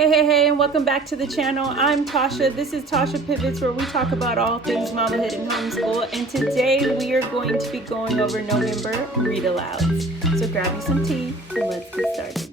Hey, and welcome back to the channel. I'm Tasha. This is Tasha Pivots, where we talk about all things mamahood and homeschool. And today we are going to be going over November Read Alouds. So grab you some tea and let's get started.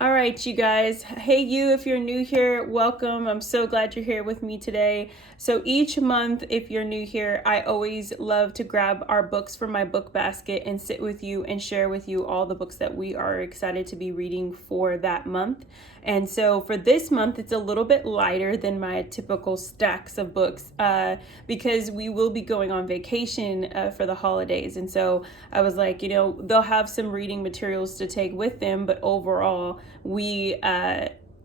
All right, you guys. Hey, you, if you're new here, welcome. I'm so glad you're here with me today. So each month, if you're new here, I always love to grab our books from my book basket and sit with you and share with you all the books that we are excited to be reading for that month. And so for this month, it's a little bit lighter than my typical stacks of books because we will be going on vacation for the holidays. And so I was like, they'll have some reading materials to take with them, but overall,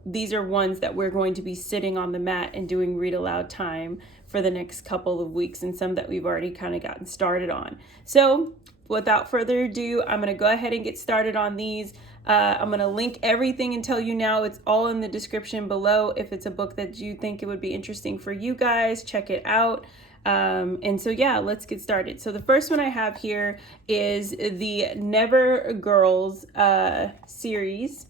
these are ones that we're going to be sitting on the mat and doing read aloud time for the next couple of weeks, and some that we've already kind of gotten started on. So without further ado, I'm going to go ahead and get started on these. I'm going to link everything and tell you now. It's all in the description below. If it's a book that you think it would be interesting for you guys, check it out. And so, yeah, let's get started. So the first one I have here is the Never Girls series.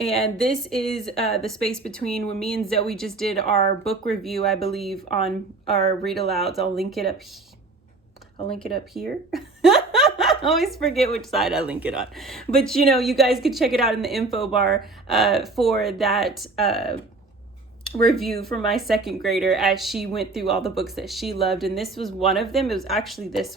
And this is the space between when me and Zoe just did our book review, I believe, on our Read Alouds. I'll link it up here. I always forget which side I link it on. But, you guys can check it out in the info bar for that review for my second grader as she went through all the books that she loved. And this was one of them. It was actually this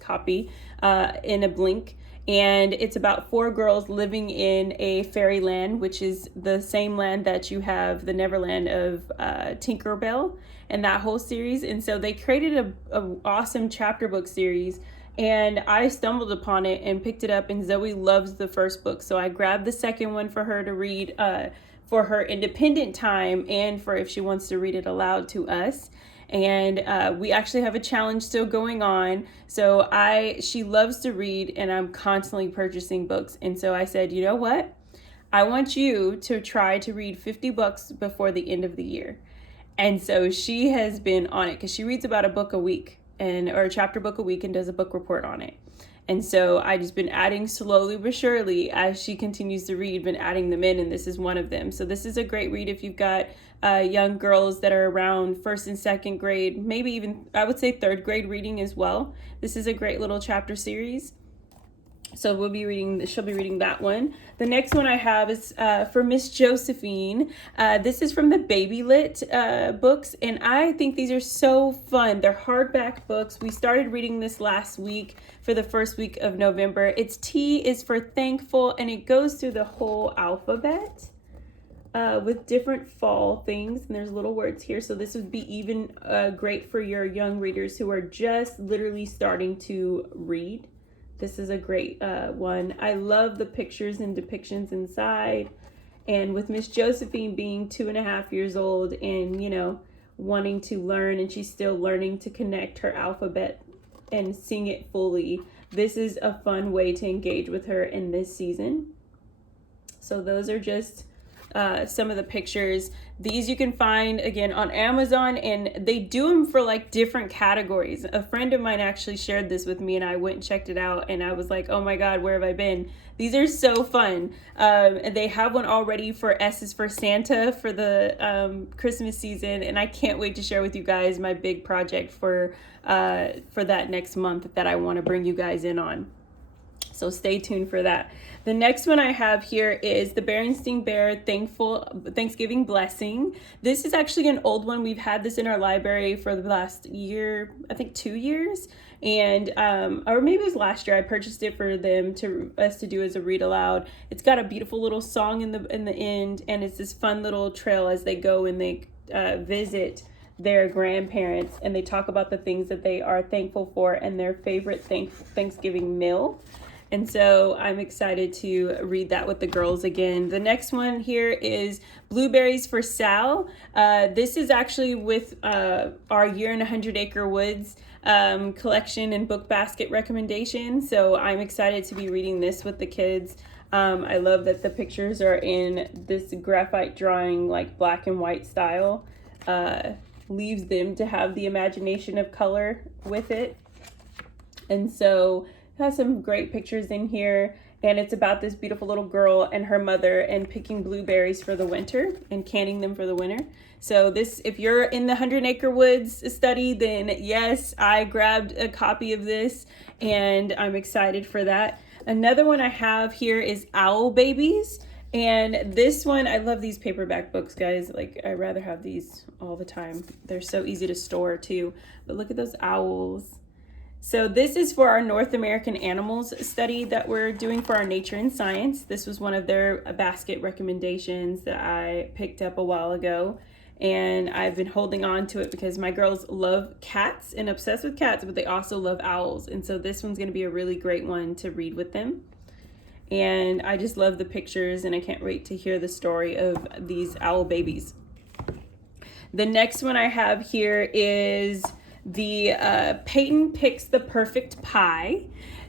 copy in a blink. And it's about 4 girls living in a fairyland, which is the same land that you have the Neverland of Tinkerbell and that whole series. And so they created a awesome chapter book series. And I stumbled upon it and picked it up, and Zoe loves the first book. So I grabbed the second one for her to read for her independent time and for if she wants to read it aloud to us. And we actually have a challenge still going on. So she loves to read, and I'm constantly purchasing books. And so I said, you know what? I want you to try to read 50 books before the end of the year. And so she has been on it because she reads about a book a week or a chapter book a week and does a book report on it. And so I just been adding slowly but surely as she continues to read, been adding them in, and this is one of them. So this is a great read if you've got young girls that are around first and second grade, maybe even I would say third grade reading as well. This is a great little chapter series. So she'll be reading that one. The next one I have is for Miss Josephine. This is from the Baby Lit books, and I think these are so fun. They're hardback books. We started reading this last week for the first week of November. It's T is for thankful, and it goes through the whole alphabet with different fall things, and there's little words here. So this would be even great for your young readers who are just literally starting to read. This is a great one. I love the pictures and depictions inside. And with Miss Josephine being 2.5 years old and, wanting to learn, and she's still learning to connect her alphabet and sing it fully, this is a fun way to engage with her in this season. So those are just some of the pictures. These you can find again on Amazon, and they do them for like different categories. A friend of mine actually shared this with me, and I went and checked it out, and I was like, oh my God, where have I been? These are so fun. They have one already for S is for Santa for the Christmas season, and I can't wait to share with you guys my big project for that next month that I want to bring you guys in on. So stay tuned for that. The next one I have here is the Berenstain Bear Thanksgiving Blessing. This is actually an old one. We've had this in our library for the last year, I think 2 years. And, or maybe it was last year, I purchased it for them us to do as a read aloud. It's got a beautiful little song in the end. And it's this fun little trail as they go and they visit their grandparents, and they talk about the things that they are thankful for and their favorite Thanksgiving meal. And so I'm excited to read that with the girls again. The next one here is Blueberries for Sal. This is actually with our Year in 100 Acre Woods collection and book basket recommendation. So I'm excited to be reading this with the kids. I love that the pictures are in this graphite drawing, like black and white style. Leaves them to have the imagination of color with it. And so it has some great pictures in here. And it's about this beautiful little girl and her mother and picking blueberries for the winter and canning them for the winter. So this, if you're in the 100-Acre Woods study, then yes, I grabbed a copy of this and I'm excited for that. Another one I have here is Owl Babies. And this one, I love these paperback books, guys. Like, I'd rather have these all the time. They're so easy to store too. But look at those owls. So this is for our North American animals study that we're doing for our Nature and Science. This was one of their basket recommendations that I picked up a while ago. And I've been holding on to it because my girls love cats and obsessed with cats, but they also love owls. And so this one's going to be a really great one to read with them. And I just love the pictures and I can't wait to hear the story of these owl babies. The next one I have here is the Peyton Picks the Perfect Pie.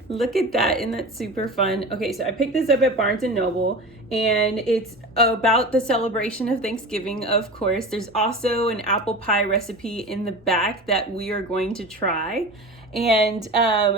Look at that, and that's super fun. Okay, so I picked this up at Barnes & Noble, and it's about the celebration of Thanksgiving, of course. There's also an apple pie recipe in the back that we are going to try. And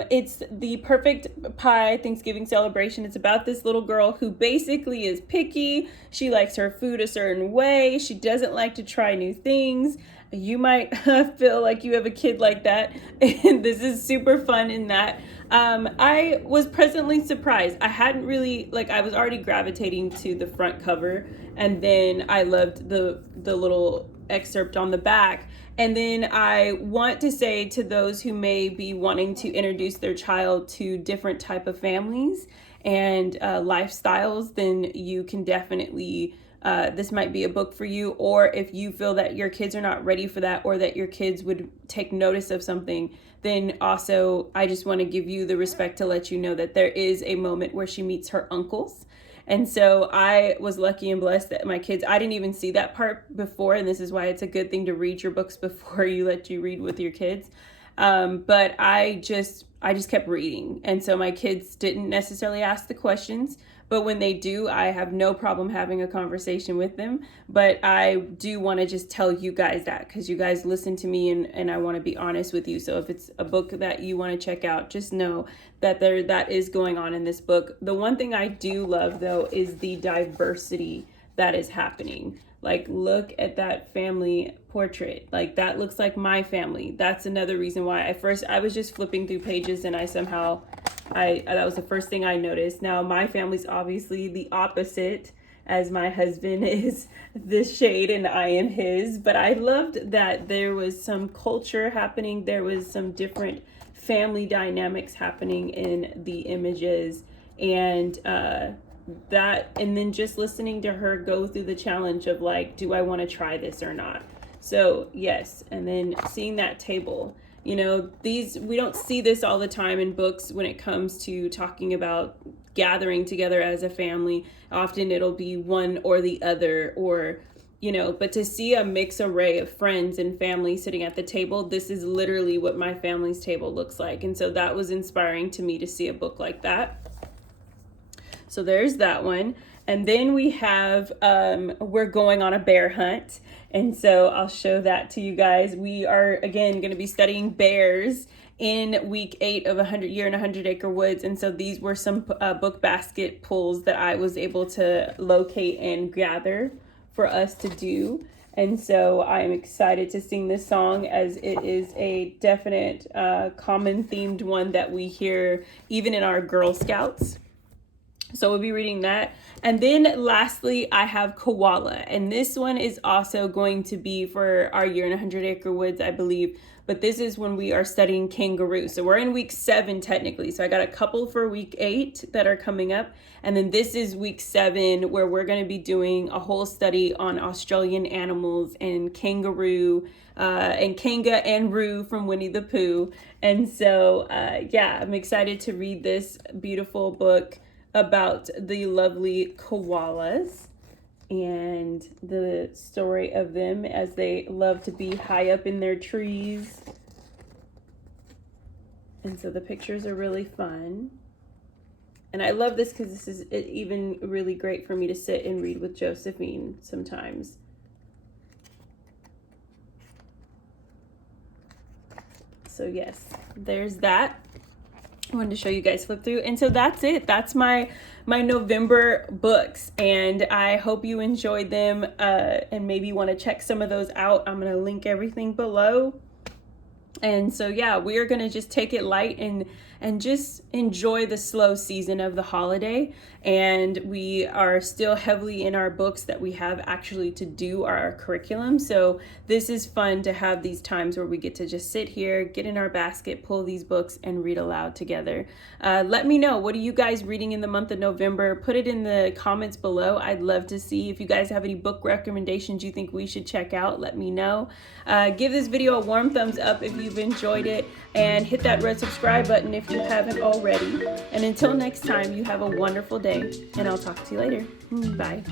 it's the Perfect Pie Thanksgiving celebration. It's about this little girl who basically is picky. She likes her food a certain way. She doesn't like to try new things. You might feel like you have a kid like that. And this is super fun in that. I was pleasantly surprised. I hadn't really, I was already gravitating to the front cover. And then I loved the little excerpt on the back. And then I want to say to those who may be wanting to introduce their child to different type of families and lifestyles, then you can definitely, this might be a book for you. Or if you feel that your kids are not ready for that, or that your kids would take notice of something, then also I just want to give you the respect to let you know that there is a moment where she meets her uncles. And so I was lucky and blessed that my kids, I didn't even see that part before. And this is why it's a good thing to read your books before you let you read with your kids. But I just kept reading. And so my kids didn't necessarily ask the questions. But when they do, I have no problem having a conversation with them. But I do want to just tell you guys that because you guys listen to me and I want to be honest with you. So if it's a book that you want to check out, just know that that is going on in this book. The one thing I do love, though, is the diversity that is happening. Like, look at that family portrait. Like, that looks like my family. That's another reason why I was just flipping through pages and that was the first thing I noticed. Now, my family's obviously the opposite, as my husband is this shade and I am his. But I loved that there was some culture happening. There was some different family dynamics happening in the images. And and then just listening to her go through the challenge of do I want to try this or not? So yes, and then seeing that table. We don't see this all the time in books when it comes to talking about gathering together as a family. Often it'll be one or the other, or, but to see a mixed array of friends and family sitting at the table, this is literally what my family's table looks like. And so that was inspiring to me to see a book like that. So there's that one. And then we have, we're going on a bear hunt. And so I'll show that to you guys. We are, again, going to be studying bears in week 8 of 100 in 100-Acre Woods. And so these were some book basket pulls that I was able to locate and gather for us to do. And so I'm excited to sing this song, as it is a definite common themed one that we hear even in our Girl Scouts. So we'll be reading that. And then lastly, I have Koala. And this one is also going to be for our year in 100-Acre Woods, I believe. But this is when we are studying kangaroo. So we're in week 7 technically. So I got a couple for week 8 that are coming up. And then this is week 7 where we're going to be doing a whole study on Australian animals and kangaroo and Kanga and Roo from Winnie the Pooh. And so, I'm excited to read this beautiful book about the lovely koalas and the story of them as they love to be high up in their trees. And so the pictures are really fun. And I love this because this is even really great for me to sit and read with Josephine sometimes. So yes, there's that. I wanted to show you guys flip through. And so that's it. That's my November books, and I hope you enjoyed them, and maybe want to check some of those out. I'm going to link everything below. And so yeah, we are going to just take it light and just enjoy the slow season of the holiday. And we are still heavily in our books that we have actually to do our curriculum. So this is fun to have these times where we get to just sit here, get in our basket, pull these books, and read aloud together. Let me know, what are you guys reading in the month of November? Put it in the comments below. I'd love to see. If you guys have any book recommendations you think we should check out, let me know. Give this video a warm thumbs up if you've enjoyed it, and hit that red subscribe button if you haven't already. And until next time, you have a wonderful day, and I'll talk to you later. Bye.